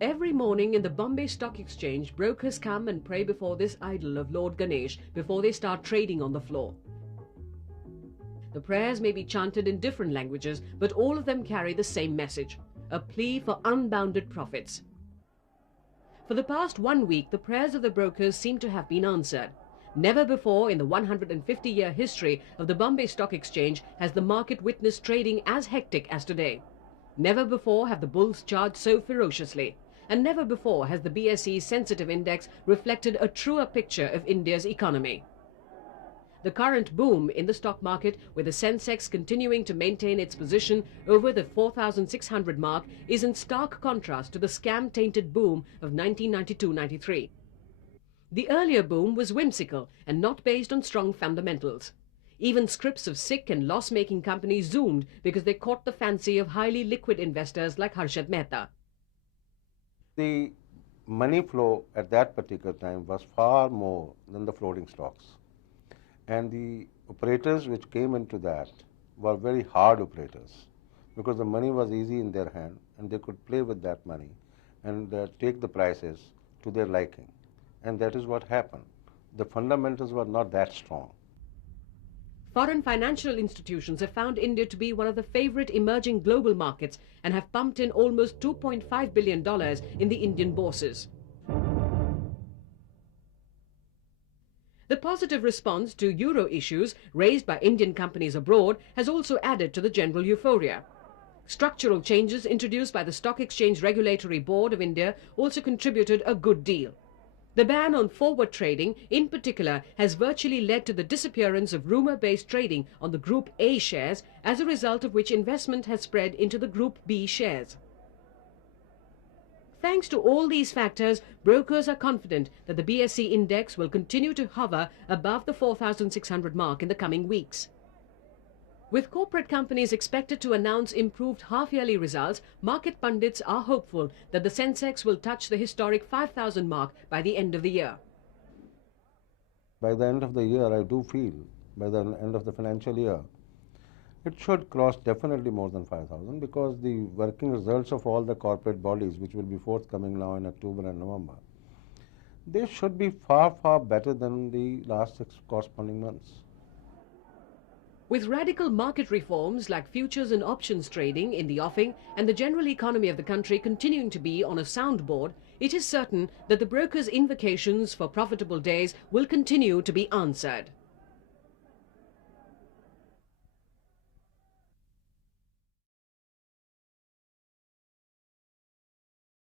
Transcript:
Every morning in the Bombay Stock Exchange, brokers come and pray before this idol of Lord Ganesh before they start trading on the floor. The prayers may be chanted in different languages, but all of them carry the same message, a plea for unbounded profits. For the past 1 week, the prayers of the brokers seem to have been answered. Never before in the 150-year history of the Bombay Stock Exchange has the market witnessed trading as hectic as today. Never before have the bulls charged so ferociously. And never before has the BSE's sensitive index reflected a truer picture of India's economy. The current boom in the stock market, with the sensex continuing to maintain its position over the 4,600 mark, is in stark contrast to the scam-tainted boom of 1992-93. The earlier boom was whimsical and not based on strong fundamentals. Even scripts of sick and loss-making companies zoomed because they caught the fancy of highly liquid investors like Harshad Mehta. The money flow at that particular time was far more than the floating stocks. And the operators which came into that were very hard operators because the money was easy in their hand and they could play with that money and take the prices to their liking. And that is what happened. The fundamentals were not that strong. Foreign financial institutions have found India to be one of the favorite emerging global markets and have pumped in almost $2.5 billion in the Indian bourses. The positive response to euro issues raised by Indian companies abroad has also added to the general euphoria. Structural changes introduced by the Stock Exchange Regulatory Board of India also contributed a good deal. The ban on forward trading, in particular, has virtually led to the disappearance of rumour-based trading on the Group A shares, as a result of which investment has spread into the Group B shares. Thanks to all these factors, brokers are confident that the BSE index will continue to hover above the 4,600 mark in the coming weeks. With corporate companies expected to announce improved half-yearly results, market pundits are hopeful that the sensex will touch the historic 5,000 mark by the end of the year. By the end of the year, I do feel, by the end of the financial year, it should cross definitely more than 5,000 because the working results of all the corporate bodies, which will be forthcoming now in October and November, they should be far, far better than the last 6 corresponding months. With radical market reforms like futures and options trading in the offing and the general economy of the country continuing to be on a soundboard, it is certain that the brokers' invocations for profitable days will continue to be answered.